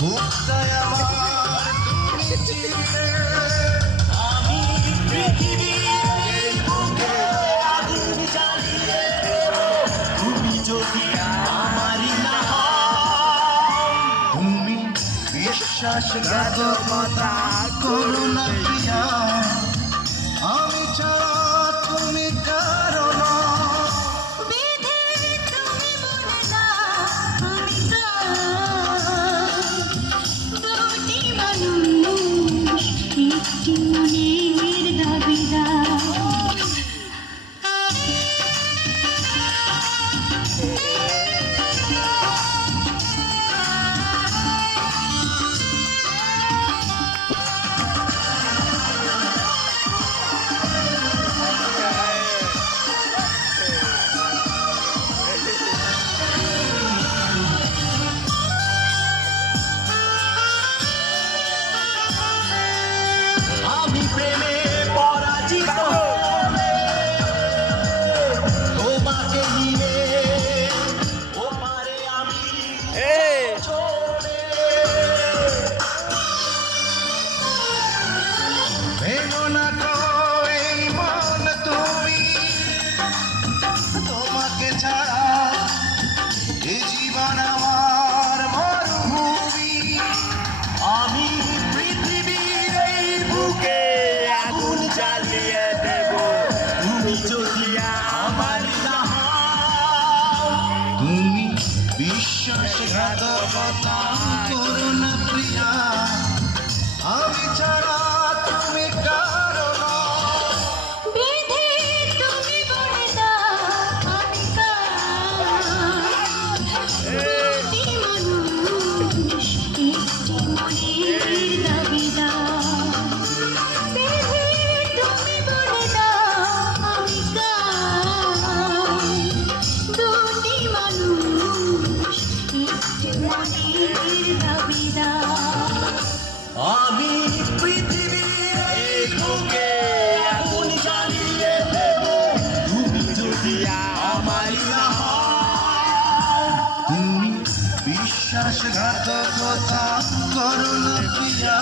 বুকটায় আমার তুমি চিনলে, আমি পৃথিবীর বুকে আগুন জ্বালিয়ে দেব, তুমি যদি আমারই না হও। তুমি বিশ্বাসঘাতকতা করো না প্রিয়া, আমি ছাড়া তুমি কারো না। বেঁধে তুমি বলে দাও আমি কার, দুটি মানুষ একটি মনের দাবিদার। আমি প্রেমে পরাজিত হয়ে তোমাকে নিয়ে ওপারে আমি চলে। ভেঙো না গো এই মন তুমি, তোমাকে ছাড়া এ জীবন আমার মরুভূমি। আমি পৃথিবীর এই বুকে আগুন জ্বালিয়ে দেব, তুমি যদি আমার না হও। তুমি বিশ্বাসঘাতকতা করো না প্রিয়া, আমি ছাড়া তুমি কারো না। বেঁধে তুমি বলে দাও আমি কার, দুটি মানুষ একটি মনের দাবিদার। বেঁধে তুমি বলে দাও আমি কার, দুটি মানুষ একটি মনের দাবিদার। আমি পৃথিবীর এই বুকে আগুন জ্বালিয়ে দেব, তুমি যদি আমার না হও। তুমি বিশ্বাসঘাতকতা করো না প্রিয়া,